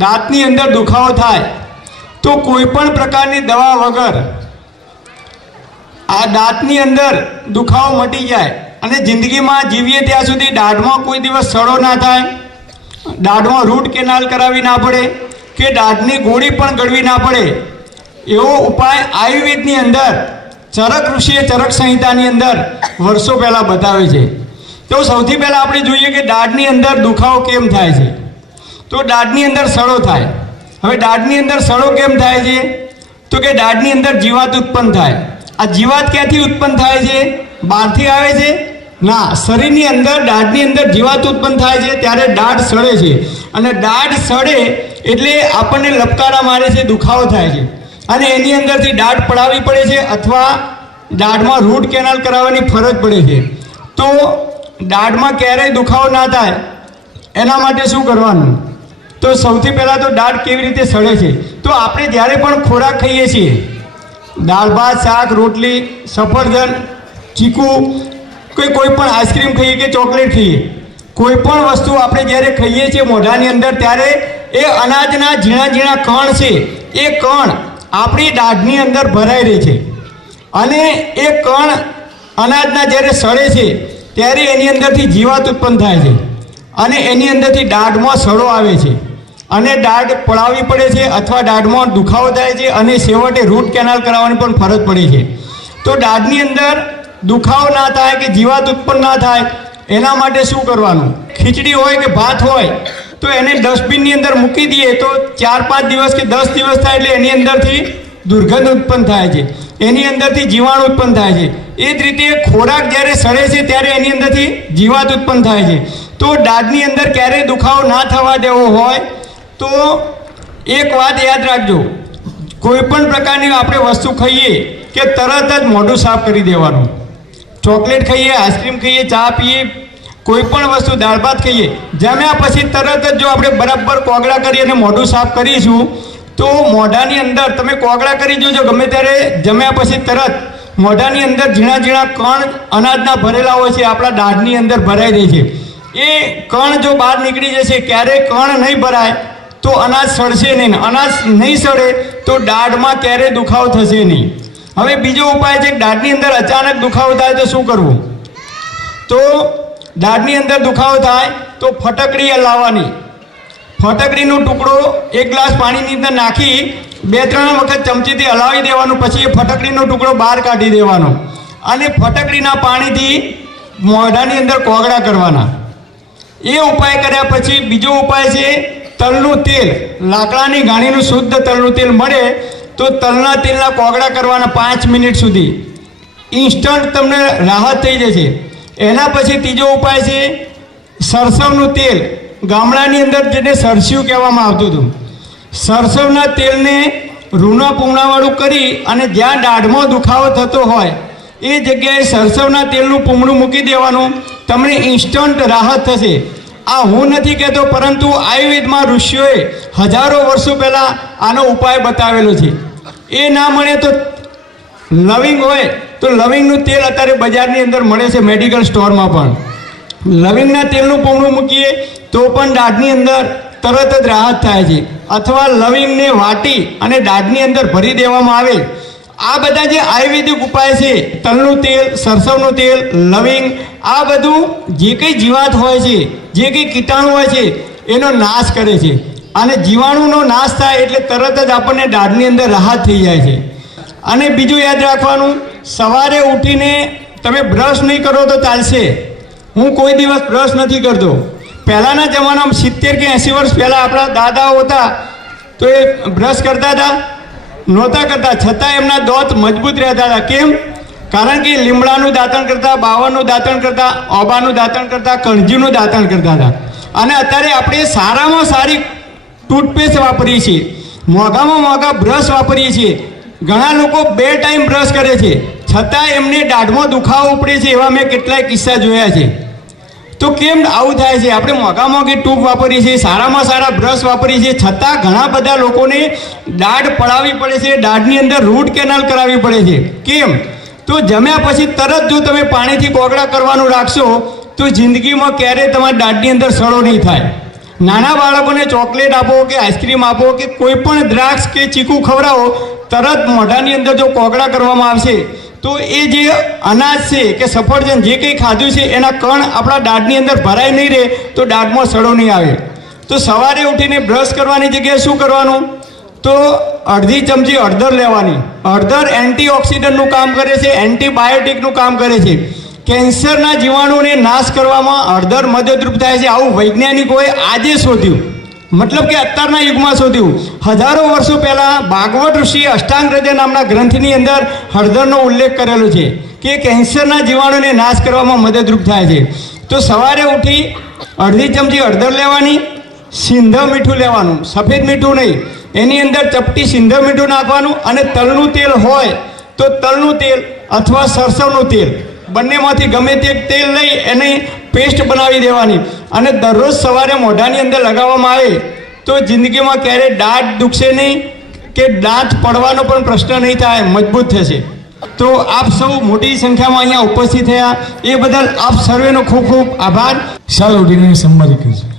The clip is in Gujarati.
દાંતની અંદર દુખાવો થાય તો કોઈ પણ પ્રકારની દવા વગર આ દાંતની અંદર દુખાવો મટી જાય અને જિંદગીમાં જીવીએ ત્યાં સુધી દાઢમાં કોઈ દિવસ સડો ના થાય, દાઢમાં રૂટ કેનાલ કરાવી ના પડે કે દાઢની ગોળી પણ ગળવી ના પડે, એવો ઉપાય આયુર્વેદની અંદર ચરક ઋષિએ ચરક સંહિતાની અંદર વર્ષો પહેલાં બતાવે છે। તો સૌથી પહેલાં આપણે જોઈએ કે દાઢની અંદર દુખાવો કેમ થાય છે। તો દાઢની અંદર સડો થાય। હવે દાઢની અંદર સડો કેમ થાય છે? તો કે દાઢની અંદર જીવાત ઉત્પન્ન થાય। આ જીવાત ક્યાંથી ઉત્પન્ન થાય છે? બહારથી આવે છે? ના, શરીરની અંદર દાઢની અંદર જીવાત ઉત્પન્ન થાય છે ત્યારે દાઢ સડે છે અને દાઢ સડે એટલે આપણને લપકારા મારે છે, દુખાવો થાય છે અને એની અંદરથી દાઢ પડાવવી પડે છે અથવા દાઢમાં રૂટ કેનાલ કરાવવાની ફરજ પડે છે। તો દાઢમાં ક્યારેય દુખાવો ના થાય એના માટે શું કરવાનું? તો સૌથી પહેલાં તો દાઢ કેવી રીતે સડે છે? તો આપણે જ્યારે પણ ખોરાક ખાઈએ છીએ, દાળ ભાત શાક રોટલી સફરજન ચીકુ કોઈ પણ આઈસ્ક્રીમ ખાઈએ કે ચોકલેટ ખાઈએ, કોઈ પણ વસ્તુ આપણે જ્યારે ખાઈએ છીએ મોઢાની અંદર ત્યારે એ અનાજના ઝીણા ઝીણા કણ છે, એ કણ આપણી દાઢની અંદર ભરાઈ રહે છે અને એ કણ અનાજના જ્યારે સડે છે ત્યારે એની અંદરથી જીવાત ઉત્પન્ન થાય છે અને એની અંદરથી દાઢમાં સડો આવે છે અને દાઢ પડાવવી પડે છે અથવા દાઢમાં દુખાવો થાય છે અને છેવટે રૂટ કેનાલ કરાવવાની પણ ફરજ પડે છે। તો દાઢની અંદર દુખાવો ના થાય કે જીવાત ઉત્પન્ન ના થાય એના માટે શું કરવાનું? ખીચડી હોય કે ભાત હોય તો એને ડસ્ટબિનની અંદર મૂકી દઈએ તો 4-5 દિવસ કે 10 દિવસ થાય એટલે એની અંદરથી દુર્ગંધ ઉત્પન્ન થાય છે, એની અંદરથી જીવાણુ ઉત્પન્ન થાય છે। એ જ રીતે ખોરાક જ્યારે સડે છે ત્યારે એની અંદરથી જીવાત ઉત્પન્ન થાય છે। તો દાઢની અંદર ક્યારેય દુખાવો ના થવા દેવો હોય તો એક વાત યાદ રાખજો, કોઈ પણ પ્રકારની આપણે વસ્તુ ખાઈએ કે તરત જ મોઢું સાફ કરી દેવાનું। ચોકલેટ ખાઈએ, આઈસ્ક્રીમ ખાઈએ, ચા પીએ, કોઈ પણ વસ્તુ દાળ ભાત ખાઈએ, જમ્યા પછી તરત જ જો આપણે બરાબર કોગળા કરી અને મોઢું સાફ કરીશું તો મોઢાની અંદર તમે કોગળા કરી જોજો, ગમે ત્યારે જમ્યા પછી તરત મોઢાની અંદર ઝીણા ઝીણા કણ અનાજના ભરેલા હોય છે, આપણા દાઢની અંદર ભરાઈ રહે છે। એ કણ જો બહાર નીકળી જશે, ક્યારેય કણ નહીં ભરાય તો અનાજ સડશે નહીં, અનાજ નહીં સડે તો દાઢમાં ક્યારેય દુખાવો થશે નહીં। હવે બીજો ઉપાય છે, દાઢની અંદર અચાનક દુખાવો થાય તો શું કરવું? તો દાઢની અંદર દુખાવો થાય તો ફટકડી લાવવાની, ફટકડીનો ટુકડો 1 ગ્લાસ પાણીની અંદર નાખી 2-3 વખત ચમચીથી હલાવી દેવાનું, પછી એ ફટકડીનો ટુકડો બહાર કાઢી દેવાનો અને ફટકડીના પાણીથી મોઢાની અંદર કોગળા કરવાના। એ ઉપાય કર્યા પછી બીજો ઉપાય છે તલનું તેલ, લાકડાની ગાણીનું શુદ્ધ તલનું તેલ મળે તો તલના તેલના કોગળા કરવાના 5 મિનિટ સુધી, ઇન્સ્ટન્ટ તમને રાહત થઈ જશે। એના પછી ત્રીજો ઉપાય છે સરસવનું તેલ, ગામડાની અંદર જેને સરસ્યું કહેવામાં આવતું હતું, સરસવના તેલને રૂના પૂમણાવાળું કરી અને જ્યાં દાઢમાં દુખાવો થતો હોય એ જગ્યાએ સરસવના તેલનું પૂમણું મૂકી દેવાનું, તમને ઇન્સ્ટન્ટ રાહત થશે। આ હું નથી કહેતો, પરંતુ આયુર્વેદમાં ઋષિઓએ હજારો વર્ષો પહેલાં આનો ઉપાય બતાવેલો છે। એ ના મળે તો લવિંગ હોય તો લવિંગનું તેલ અત્યારે બજારની અંદર મળે છે, મેડિકલ સ્ટોરમાં પણ લવિંગના તેલનું પૂમણું મૂકીએ તો પણ દાઢની અંદર તરત જ રાહત થાય છે, અથવા લવિંગને વાટી અને દાઢની અંદર ભરી દેવામાં આવે। આ બધા જે આયુર્વેદિક ઉપાય છે, તલનું તેલ, સરસવનું તેલ, લવિંગ, આ બધું જે કંઈ જીવાત હોય છે, જે કંઈ કીટાણુ હોય છે એનો નાશ કરે છે અને જીવાણુનો નાશ થાય એટલે તરત જ આપણને દાઢની અંદર રાહત થઈ જાય છે। અને બીજું યાદ રાખવાનું, સવારે ઉઠીને તમે બ્રશ નહીં કરો તો ચાલશે, હું કોઈ દિવસ બ્રશ નથી કરતો। પહેલાંના જમાનામાં 70 કે 80 વર્ષ પહેલાં આપણા દાદાઓ હતા તો એ બ્રશ કરતા હતા? નહોતા કરતા, છતાં એમના દાંત મજબૂત રહેતા હતા। કેમ? કારણ કે લીમડાનું દાંતણ કરતા, બાવળનું દાંતણ કરતા, ઓબાનું દાંતણ કરતા, કણજીનું દાંતણ કરતા હતા। અને અત્યારે આપણે સારામાં સારી ટૂથપેસ્ટ વાપરીએ છીએ, મોંઘામાં મોંઘા બ્રશ વાપરીએ છીએ, ઘણા લોકો 2 ટાઈમ બ્રશ કરે છે છતાં એમને દાઢમાં દુખાવો ઉપડે છે, એવા મેં કેટલાય કિસ્સા જોયા છે। તો કેમ આવું થાય છે? આપણે મોંઘા મોંઘી ટ્યુબ વાપરીએ છીએ, સારામાં સારા બ્રશ વાપરીએ છીએ, છતાં ઘણા બધા લોકોને દાઢ પડાવવી પડે છે, દાઢની અંદર રૂટ કેનાલ કરાવવી પડે છે। કેમ? તો જમ્યા પછી તરત જો તમે પાણીથી કોગળા કરવાનું રાખશો તો જિંદગીમાં ક્યારેય તમારી દાઢની અંદર સડો નહીં થાય। નાના બાળકોને ચોકલેટ આપો કે આઈસ્ક્રીમ આપો કે કોઈ પણ દ્રાક્ષ કે ચીકુ ખવડાવો, તરત મોઢાની અંદર જો કોગળા કરવામાં આવશે તો એ જે અનાજ છે કે સફરજન જે કંઈ ખાધું છે એના કણ આપણા દાઢની અંદર ભરાય નહીં રહે તો દાઢમાં સડો નહીં આવે. તો સવારે ઉઠીને બ્રશ કરવાની જગ્યાએ શું કરવાનું? તો અડધી ચમચી હળદર લેવાની. હળદર એન્ટીઓક્સિડન્ટનું કામ કરે છે, એન્ટીબાયોટિકનું કામ કરે છે. કેન્સરના જીવાણુને નાશ કરવામાં હળદર મદદરૂપ થાય છે. આવું વૈજ્ઞાનિકોએ આજે શોધ્યું, મતલબ કે અત્યારના યુગમાં શોધ્યું. હજારો વર્ષો પહેલાં ભાગવત ઋષિએ અષ્ટાંગ હૃદય નામના ગ્રંથની અંદર હળદરનો ઉલ્લેખ કરેલો છે કે કેન્સરના જીવાણુને નાશ કરવામાં મદદરૂપ થાય છે. તો સવારે ઉઠી અડધી ચમચી હળદર લેવાની, સિંધવ મીઠું લેવાનું, સફેદ મીઠું નહીં, એની અંદર ચપટી સિંધવ મીઠું નાખવાનું, અને તલનું તેલ હોય તો તલનું તેલ અથવા સરસવનું તેલ બંનેમાંથી ગમે તે તેલ લઈ એની પેસ્ટ બનાવી દેવાની અને દરરોજ સવારે મોઢાની અંદર લગાવવામાં આવે તો જિંદગીમાં ક્યારેય દાંત દુખશે નહીં કે દાંત પડવાનો પણ પ્રશ્ન નહીં થાય, મજબૂત થશે. તો આપ સૌ મોટી સંખ્યામાં અહીંયા ઉપસ્થિત થયા એ બદલ આપ સર્વેનો ખૂબ ખૂબ આભાર. ચાલો ઉઠીને સંમતિ કરજો.